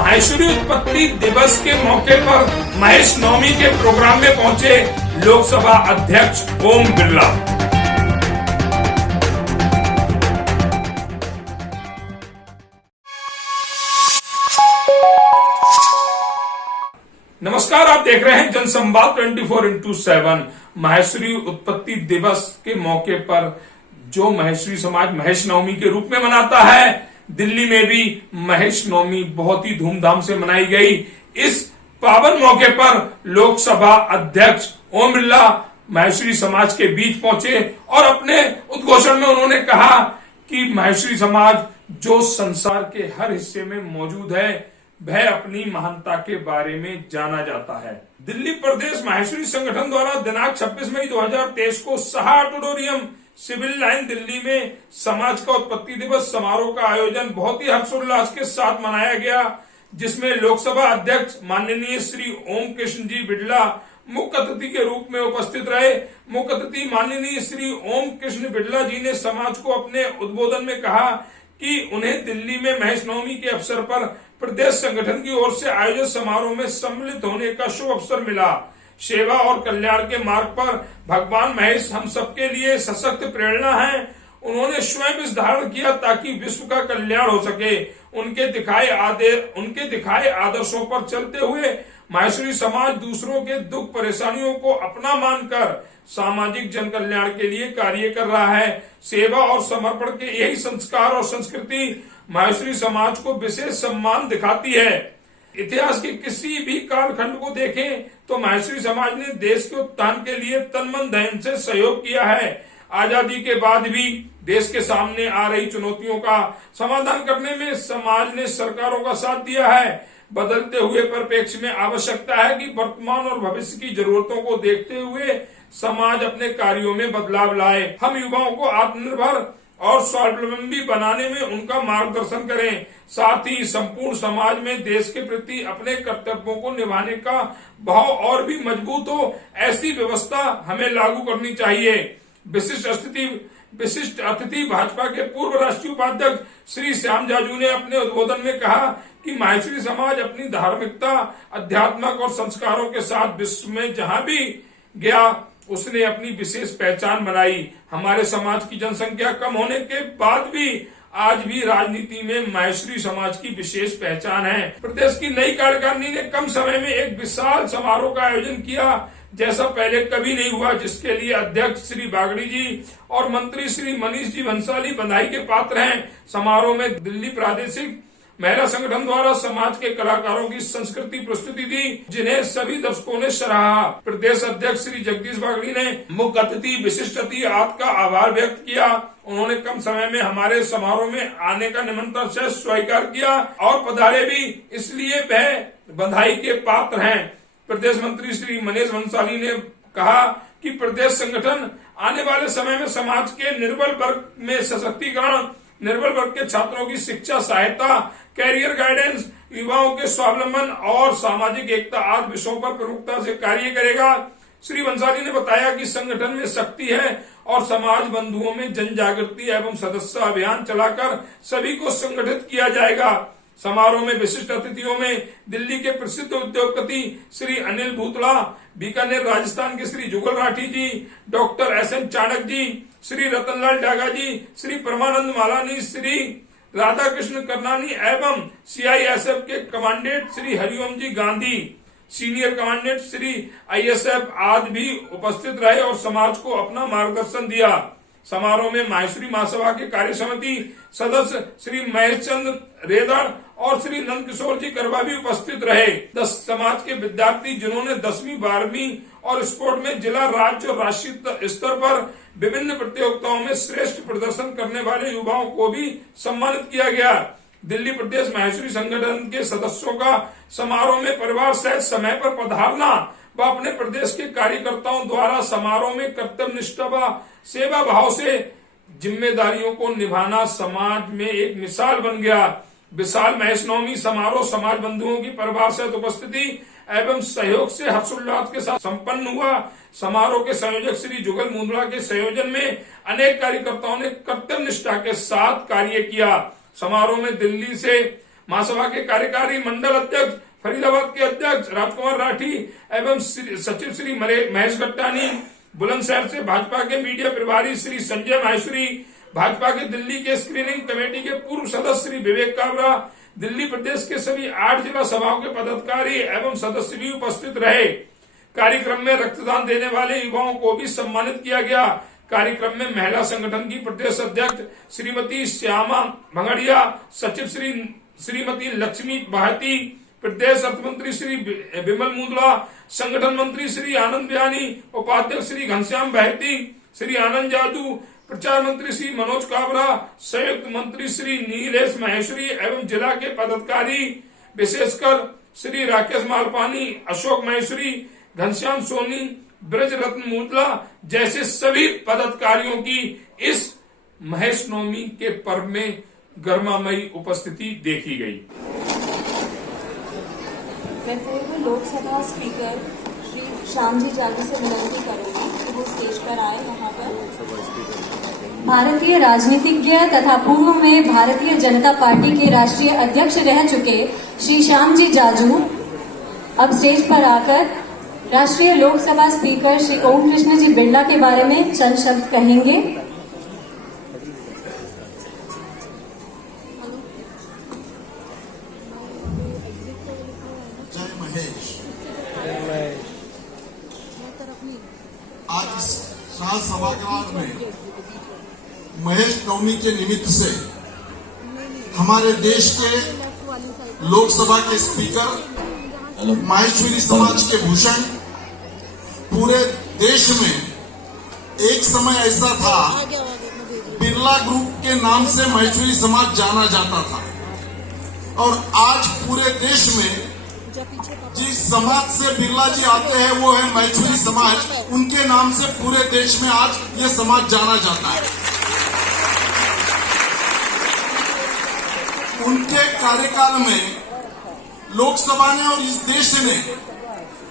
माहेश्वरी उत्पत्ति दिवस के मौके पर महेश नवमी के प्रोग्राम में पहुंचे लोकसभा अध्यक्ष ओम बिरला। नमस्कार, आप देख रहे हैं जनसंवाद 24x7। माहेश्वरी उत्पत्ति दिवस के मौके पर जो महेश्वरी समाज महेश नवमी के रूप में मनाता है, दिल्ली में भी महेश नवमी बहुत ही धूमधाम से मनाई गई। इस पावन मौके पर लोकसभा अध्यक्ष ओम बिरला महेश्वरी समाज के बीच पहुंचे और अपने उद्घोषण में उन्होंने कहा कि महेश्वरी समाज जो संसार के हर हिस्से में मौजूद है, वह अपनी महानता के बारे में जाना जाता है। दिल्ली प्रदेश माहेश्वरी संगठन द्वारा दिनांक 26 मई 2023 को Shah auditorium civil line Delhi में समाज का उत्पत्ति दिवस समारोह का आयोजन बहुत ही हर्षोल्लास के साथ मनाया गया, जिसमें लोकसभा अध्यक्ष माननीय श्री ओम कृष्ण जी बिड़ला मुख्य अतिथि के रूप में उपस्थित रहे। मुख्य अतिथि माननीय श्री ओम कृष्ण बिड़ला जी ने समाज को अपने उद्बोधन में कहा कि उन्हें दिल्ली में महेश नवमी के अवसर पर प्रदेश संगठन की ओर से आयोजित समारोह में सम्मिलित होने का शुभ अवसर मिला। सेवा और कल्याण के मार्ग पर भगवान महेश हम सबके लिए सशक्त प्रेरणा है। उन्होंने स्वयं इस धारण किया ताकि विश्व का कल्याण हो सके। उनके दिखाए आदर्शों पर चलते हुए माहेश्वरी समाज दूसरों के दुख परेशानियों को अपना मानकर सामाजिक जन कल्याण के लिए कार्य कर रहा है। सेवा और समर्पण के यही संस्कार और संस्कृति माहेश्वरी समाज को विशेष सम्मान दिखाती है। इतिहास के किसी भी कालखंड को देखें तो माहेश्वरी समाज ने देश के उत्थान के लिए तन मन धन से सहयोग किया है। आजादी के बाद भी देश के सामने आ रही चुनौतियों का समाधान करने में समाज ने सरकारों का साथ दिया है। बदलते हुए परिप्रेक्ष्य में आवश्यकता है कि वर्तमान और भविष्य की जरूरतों को देखते हुए समाज अपने कार्यों में बदलाव लाए। हम युवाओं को आत्मनिर्भर और स्वावलंबी बनाने में उनका मार्गदर्शन करें। साथ ही संपूर्ण समाज में देश के प्रति अपने कर्तव्यों को निभाने का भाव और भी मजबूत हो, ऐसी व्यवस्था हमें लागू करनी चाहिए। विशिष्ट अतिथि भाजपा के पूर्व राष्ट्रीय उपाध्यक्ष श्री श्याम जाजू ने अपने उद्बोधन में कहा कि माहेश्वरी समाज अपनी धार्मिकता, अध्यात्मक और संस्कारों के साथ विश्व में जहां भी गया उसने अपनी विशेष पहचान बनाई। हमारे समाज की जनसंख्या कम होने के बाद भी आज भी राजनीति में माहेश्वरी समाज की विशेष पहचान है। प्रदेश की नई कार्यकारिणी ने कम समय में एक विशाल समारोह का आयोजन किया, जैसा पहले कभी नहीं हुआ, जिसके लिए अध्यक्ष श्री बागड़ी जी और मंत्री श्री मनीष जी भंसाली बधाई के पात्र हैं। समारोह में दिल्ली प्रादेशिक महिला संगठन द्वारा समाज के कलाकारों की संस्कृति प्रस्तुति दी, जिन्हें सभी दर्शकों ने सराहा। प्रदेश अध्यक्ष श्री जगदीश बागड़ी ने मुख्य अतिथि विशिष्ट अतिथि का आभार व्यक्त किया। उन्होंने कम समय में हमारे समारोह में आने का निमंत्रण से स्वीकार किया और पधारे भी, इसलिए वह बधाई के पात्र हैं। प्रदेश मंत्री श्री मनीष भंसाली ने कहा कि प्रदेश संगठन आने वाले समय में समाज के निर्बल वर्ग में सशक्तिकरण, निर्बल वर्ग के छात्रों की शिक्षा सहायता, कैरियर गाइडेंस, युवाओं के स्वावलंबन और सामाजिक एकता आदि विषयों पर प्रमुखता से कार्य करेगा। श्री भंसाली ने बताया कि संगठन में शक्ति है और समाज बंधुओं में जन जागृति एवं सदस्य अभियान चलाकर सभी को संगठित किया जाएगा। समारोह में विशिष्ट अतिथियों में दिल्ली के प्रसिद्ध उद्योगपति श्री अनिल भूतला, बीकानेर राजस्थान के श्री जुगल राठी जी, डॉक्टर एस.एन. चाणक्य जी, श्री रतनलाल डागा जी, श्री परमानंद मालानी, श्री राधा कृष्ण करनानी एवं CISF के commandant Shri Hariom ji Gandhi, senior commandant Shri ISF आदि भी उपस्थित रहे और समाज को अपना मार्गदर्शन दिया। समारोह में माहेश्वरी महासभा के कार्य समिति सदस्य श्री महेश चंद्र रेदड़ और श्री नंद किशोर जी करवा भी उपस्थित रहे। 10 समाज के विद्यार्थी जिन्होंने 10वीं 12वीं और स्पोर्ट में जिला, राज्य और राष्ट्रीय स्तर पर विभिन्न प्रतियोगिताओं में श्रेष्ठ प्रदर्शन करने वाले युवाओं को भी सम्मानित किया गया। दिल्ली प्रदेश माहेश्वरी संगठन के सदस्यों का समारोह में परिवार सहित समय पर पधारना व अपने प्रदेश के कार्यकर्ताओं द्वारा समारोह में कर्तव्यनिष्ठा व सेवा भाव से जिम्मेदारियों को निभाना समाज में एक मिसाल बन गया। विशाल महेश नवमी समारोह समाज बंधुओं की परिवार सहित उपस्थिति एवं सहयोग से हर्षोल्लास के साथ संपन्न हुआ। समारोह के संयोजक श्री जुगल मुंद्रा के संयोजन में अनेक कार्यकर्ताओं ने कर्तव्य निष्ठा के साथ कार्य किया। समारोह में दिल्ली से महासभा के कार्यकारी मंडल अध्यक्ष फरीदाबाद के अध्यक्ष राजकुमार राठी एवं सचिव श्री महेश गट्टानी, बुलंदशहर से भाजपा के मीडिया प्रभारी श्री संजय माहेश्वरी, भाजपा के दिल्ली के स्क्रीनिंग कमेटी के पूर्व सदस्य श्री विवेक काबरा, दिल्ली प्रदेश के सभी 8 जिला सभाओं के पदाधिकारी एवं सदस्य भी उपस्थित रहे। कार्यक्रम में रक्तदान देने वाले युवाओं को भी सम्मानित किया गया। कार्यक्रम में महिला संगठन की प्रदेश अध्यक्ष श्रीमती श्यामा भंगड़िया, सचिव श्रीमती लक्ष्मी भाटी, प्रदेश अर्थ मंत्री श्री विमल मुंदड़ा, संगठन मंत्री श्री आनंद बयानी, उपाध्यक्ष श्री घनश्याम बहती, श्री आनंद जादू, प्रचार मंत्री श्री मनोज काबरा, संयुक्त मंत्री श्री नीलेश माहेश्वरी एवं जिला के पदाधिकारी विशेषकर श्री राकेश मालपानी, अशोक माहेश्वरी, घनश्याम सोनी, ब्रज रत्न मुदला जैसे सभी पदाधिकारियों की इस महेश नवमी के पर्व में गर्मामयी उपस्थिति देखी गई। मैं पूर्व लोकसभा स्पीकर श्री श्याम जी जाजू से विनती करूंगी कि वो स्टेज पर आए। यहाँ पर भारतीय राजनीतिज्ञ तथा पूर्व में भारतीय जनता पार्टी के राष्ट्रीय अध्यक्ष रह चुके श्री श्याम जी जाजू अब स्टेज पर आकर राष्ट्रीय लोकसभा स्पीकर श्री ओम कृष्ण जी बिरला के बारे में चंद शब्द कहेंगे। जय महेश। आज इस शाह सभागार में महेश नवमी के निमित्त से हमारे देश के लोकसभा के स्पीकर माहेश्वरी समाज के भूषण पूरे देश में एक समय ऐसा था, बिरला ग्रुप के नाम से माहेश्वरी समाज जाना जाता था और आज पूरे देश में जिस समाज से बिरला जी आते हैं वो है माहेश्वरी समाज। उनके नाम से पूरे देश में आज ये समाज जाना जाता है। उनके कार्यकाल में लोकसभा ने और इस देश ने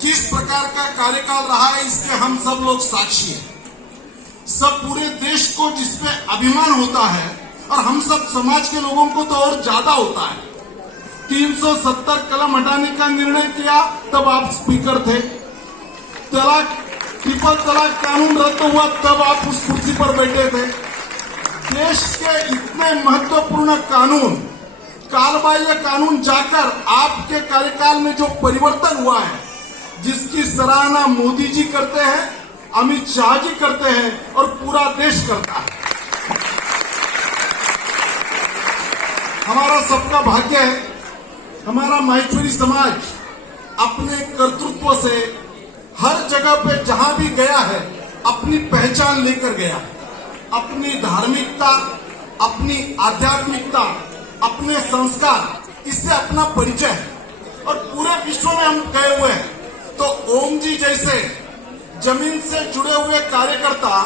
किस प्रकार का कार्यकाल रहा है इसके हम सब लोग साक्षी हैं। सब पूरे देश को जिसपे अभिमान होता है और हम सब समाज के लोगों को तो और ज्यादा होता है। 370 कलम हटाने का निर्णय किया तब आप स्पीकर थे। ट्रिपल तलाक कानून रद्द हुआ तब आप उस कुर्सी पर बैठे थे। देश के इतने महत्वपूर्ण कानून, कालबाह्य कानून जाकर आपके कार्यकाल में जो परिवर्तन हुआ है, जिसकी सराहना मोदी जी करते हैं, अमित शाह जी करते हैं और पूरा देश करता है। हमारा सबका भाग्य है, हमारा माहेश्वरी समाज अपने कर्तृत्व से हर जगह पे जहां भी गया है अपनी पहचान लेकर गया है। अपनी धार्मिकता, अपनी आध्यात्मिकता, अपने संस्कार, इससे अपना परिचय है और पूरे विश्व में हम गए हुए हैं। तो ओम जी जैसे जमीन से जुड़े हुए कार्यकर्ता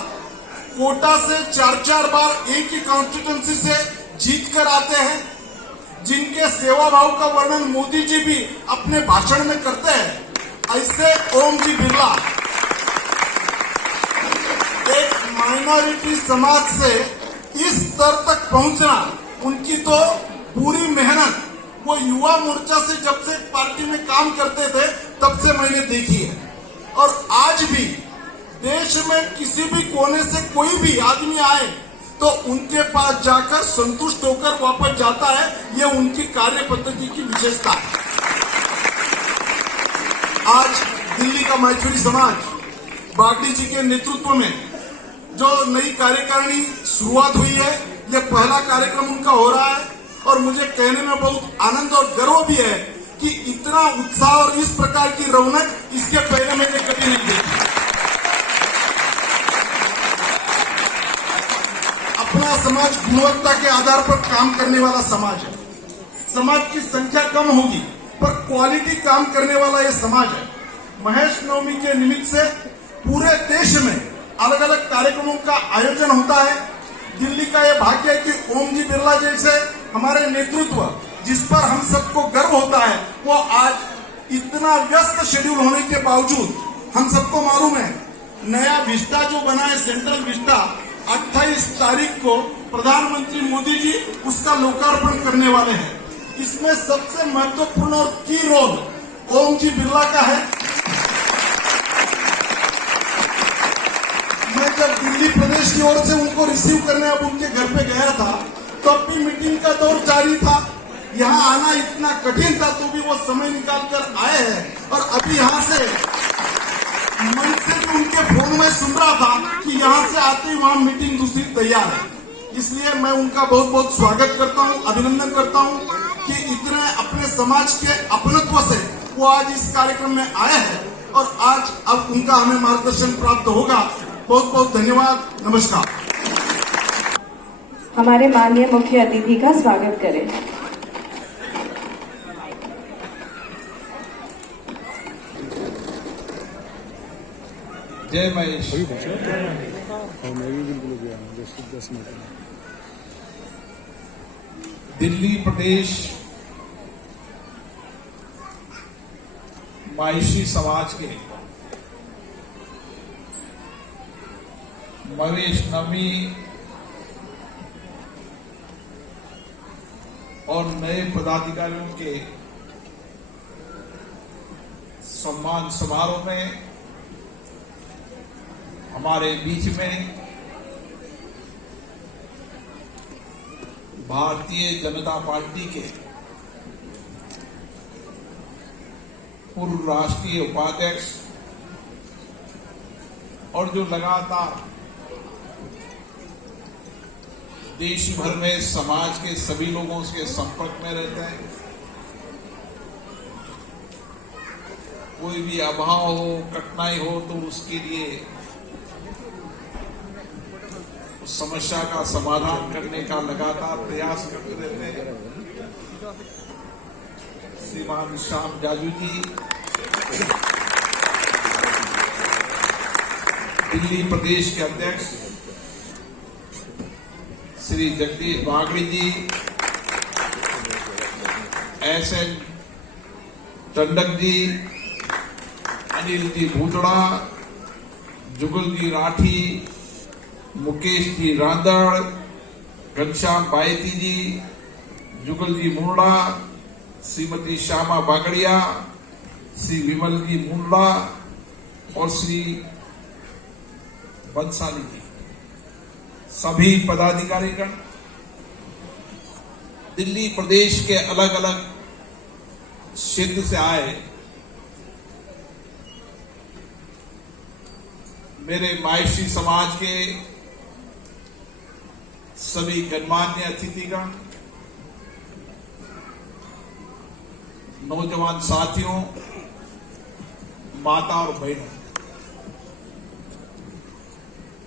कोटा से 4-4 बार एक ही कॉन्स्टिट्यूंसी से जीत कर आते हैं, जिनके सेवा भाव का वर्णन मोदी जी भी अपने भाषण में करते हैं। ऐसे ओम जी बिरला एक माइनॉरिटी समाज से इस स्तर तक पहुंचना, उनकी तो पूरी मेहनत वो युवा मोर्चा से जब से पार्टी में काम करते थे तब से मैंने देखी है। और आज भी देश में किसी भी कोने से कोई भी आदमी आए तो उनके पास जाकर संतुष्ट होकर वापस जाता है। ये उनकी कार्य पद्धति की विशेषता है। आज दिल्ली का माहेश्वरी समाज बागड़ी जी के नेतृत्व में जो नई कार्यकारिणी शुरुआत हुई है, ये पहला कार्यक्रम उनका हो रहा है और मुझे कहने में बहुत आनंद और गर्व भी है कि इतना उत्साह और इस प्रकार की रौनक इसके पहले मैंने कभी नहीं देखी। अपना समाज गुणवत्ता के आधार पर काम करने वाला समाज है। समाज की संख्या कम होगी पर क्वालिटी काम करने वाला ये समाज है। महेश नवमी के निमित्त से पूरे देश में अलग अलग कार्यक्रमों का आयोजन होता है। दिल्ली का ये भाग्य है कि ओम जी बिरला जैसे हमारे नेतृत्व, जिस पर हम सबको गर्व होता है, वो आज इतना व्यस्त शेड्यूल होने के बावजूद हम सबको मालूम है नया विस्टा जो बना है, सेंट्रल विस्टा, 28 तारीख को प्रधानमंत्री मोदी जी उसका लोकार्पण करने वाले हैं। इसमें सबसे महत्वपूर्ण और की रोल ओम जी बिरला का है। मैं जब दिल्ली प्रदेश की ओर से उनको रिसीव करने अब उनके घर पे गया था, तब भी मीटिंग का दौर जारी था। यहाँ आना इतना कठिन था, तो भी वो समय निकाल कर आए हैं। और अभी यहाँ से मन से भी उनके फोन में सुन रहा था कि यहाँ से आते ही वहां मीटिंग दूसरी तैयार है। इसलिए मैं उनका बहुत बहुत स्वागत करता हूँ, अभिनंदन करता हूँ कि इतने अपने समाज के अपनत्व से वो आज इस कार्यक्रम में आए हैं और आज अब उनका हमें मार्गदर्शन प्राप्त होगा। बहुत बहुत धन्यवाद, नमस्कार। हमारे माननीय मुख्य अतिथि का स्वागत करें। जय महेश। दिल्ली प्रदेश माहेश्वरी समाज के महेश नवी और नए पदाधिकारियों के सम्मान समारोह में हमारे बीच में भारतीय जनता पार्टी के पूर्व राष्ट्रीय उपाध्यक्ष और जो लगातार देश भर में समाज के सभी लोगों के संपर्क में रहते हैं, कोई भी अभाव हो, कठिनाई हो तो उसके लिए उस समस्या का समाधान करने का लगातार प्रयास करते रहते हैं। श्रीमान श्याम जाजू जी दिल्ली प्रदेश के अध्यक्ष, श्री जगदीश बागड़ी जी, एसएन टंडन जी, अनिल जी भूतड़ा, जुगल जी राठी, मुकेश जी रांदड़, घनश्याम बायती जी, जुगल जी मुंडा, श्रीमती श्यामा बागड़िया, श्री विमल जी मुंडा और श्री बंसाली जी, सभी पदाधिकारीगण दिल्ली प्रदेश के अलग अलग क्षेत्र से आए मेरे माहेश्वरी समाज के सभी गणमान्य अतिथिगण, नौजवान साथियों, माता और बहनों,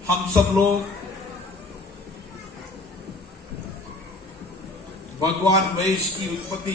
हम सब लोग भगवान महेश की उत्पत्ति